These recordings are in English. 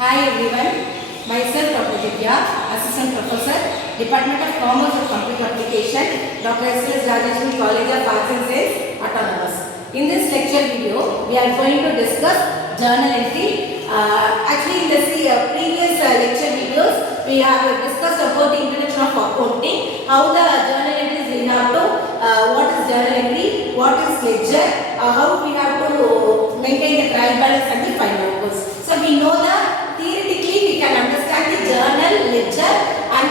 Hi everyone, myself Dr.S.DHIVYA, Assistant Professor, Department of Commerce and Computer Application, Dr.S.DHIVYA College of Arts and Science, Autonomous. In this lecture video, we are going to discuss journal entry. Actually, in the previous lecture videos, we have discussed about the introduction of accounting, how the journal entries we have to, what is journal entry, what is ledger, how we have to maintain the trial balance and the final reports. So we know that theoretically we can understand the journal, ledger and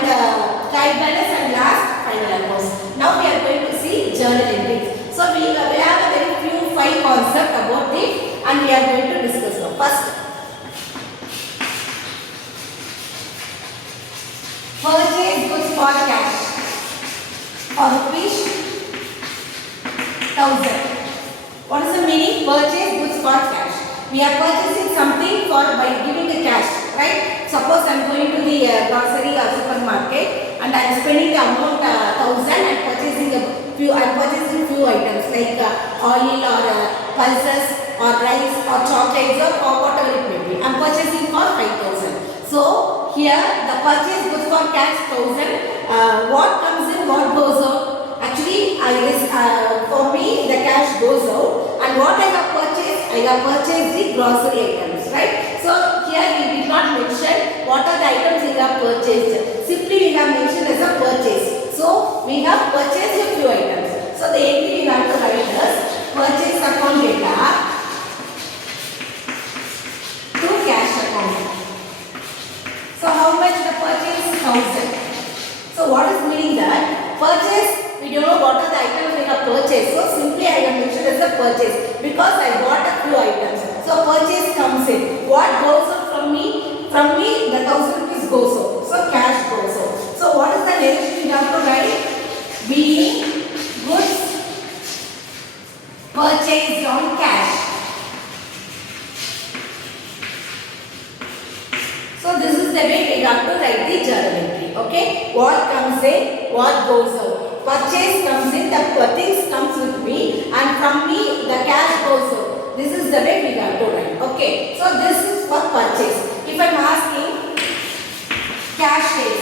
trial balance and last final reports. Now we are going to see journal entries. So we have a very few 5 concepts about it and we are going to discuss them. First, purchase goods for cash for rupees 1000. What is the meaning? Purchase goods for cash. We are purchasing something by giving the cash, right? Suppose I am going to the grocery or supermarket and I am spending the amount 1000 and purchasing few items like oil or pulses or rice or chocolates or whatever it may be. I am purchasing for 5000. So here the purchase goods for cash 1000. What comes in, what goes out? Actually, for me the cash goes out, and what I have purchased the grocery items, right? So here we did not mention what are the items we have purchased. Simply we have mentioned as a purchase. So we have purchased a few items. So the entry we have to write as purchase account data to cash account. So how much the purchase? 1000. So what is meaning that purchase? We don't know what are the items we have purchased. So simply I have mentioned as a purchase because I bought a few items. So purchase comes in. What goes out from me? From me the 1000 rupees goes out. So cash goes out. So what is the narration we have to write? Being goods purchased on cash. So this is the way we have to write the journal entry. Okay. What comes in? What goes out? Purchase comes in, the things comes with me and from me the cash goes out. This is the way we have to write. Okay. So this is for purchase. If I am asking cash is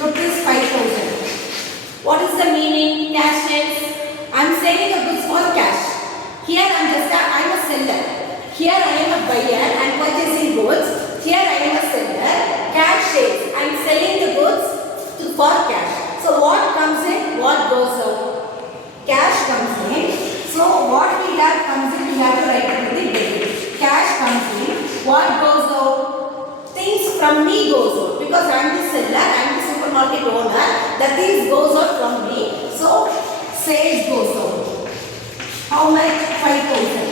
rupees 5000. What is the meaning? Cash is, I am selling the goods for cash. Here I am a seller. Here I am a buyer and purchasing goods. Here I am a seller. Cash is, I am selling the goods for cash. So what comes in, what goes out? Cash comes in. So what we have comes in, we have to write it with the debit. Cash comes in. What goes out? Things from me goes out. Because I am the seller, I am the supermarket owner. The things goes out from me. So sales goes out. How much? 5000.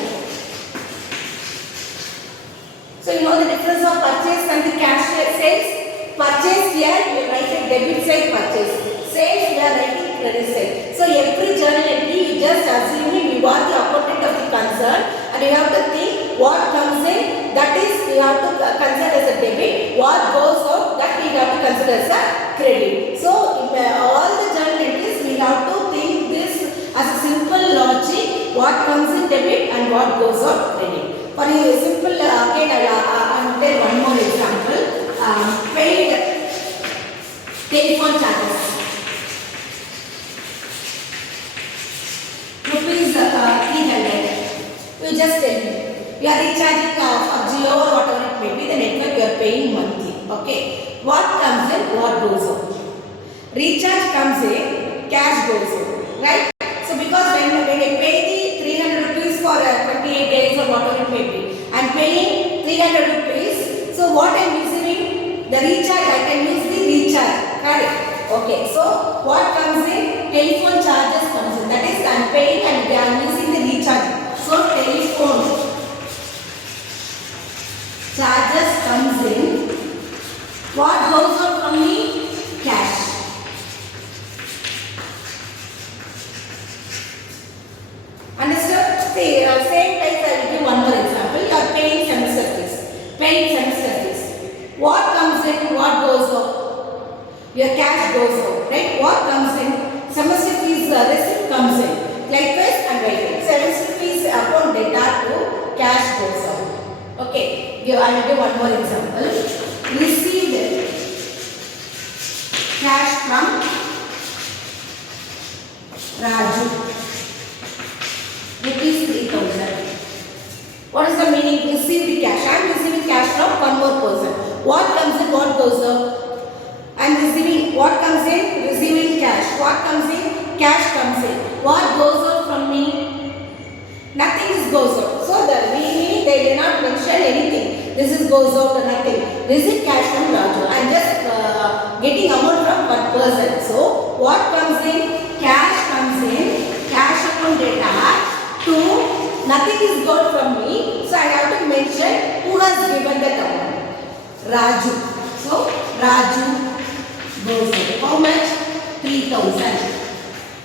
So you know the difference of purchase and the cash sales? Purchase here we write a debit side purchase. Sales we are writing credit side. So every journal entry you just assuming you are the accountant of the concern and you have to think what comes in, that is we have to consider as a debit. What goes out, that we have to consider as a credit. So all the journal entries we have to think this as a simple logic. What comes in debit and what goes out credit. For a simple again I will take one more example. Paid telephone charges. Rupees 300. You just tell me. You are recharging for Jio or whatever it may be, the network you are paying monthly. Okay. What comes in, what goes out? Recharge comes in, cash goes out. Right? So because when I pay the 300 rupees for 28 days or whatever it may be, I am paying 300 rupees. So what I am receiving? The recharge, I can use the recharge. Correct? Okay. So what comes in? Telephone charges comes in. That is I am paying and I am using the recharge. So telephone charges comes in. What goes out from me? Cash. Understood? See, same like I will give one more example. You are paying semester fees. Paying semester fees. What comes in, what goes out? Your cash goes out, right? I will give one more example. Received cash from Raju, rupees 3,000. What is the meaning? Received cash. I am receiving cash from one more person. What comes in? What goes out? I am receiving. What comes in? Receiving cash. What comes in? Cash comes in. What goes out from me? Nothing is goes out. So the meaning they did not mention anything. This is goes out or nothing. Receive cash from Raju. I am just getting amount from one person. So what comes in? Cash comes in. Cash account data to. Nothing is got from me, so I have to mention who has given that amount. Raju. So Raju goes in. How much? 3,000.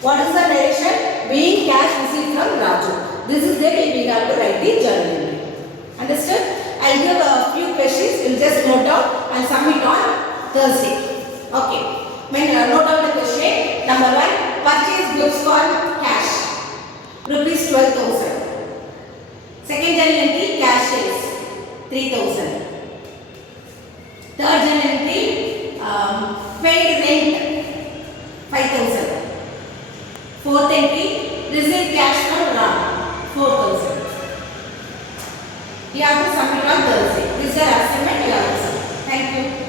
What is the narration? Being cash received from Raju. This is the way we have to write the journal entry. Understood? I will give a few questions. You will just note down and submit on Thursday. Okay. Note down the question. Number 1. Purchase goods for cash. Rupees 12,000. Second journal entry, cash sales, 3,000. Third journal entry, paid rent, 5,000. Fourth entry, received cash from Ram, 4,000. You have to submit on Thursday. This is your assignment. You have to submit. Thank you.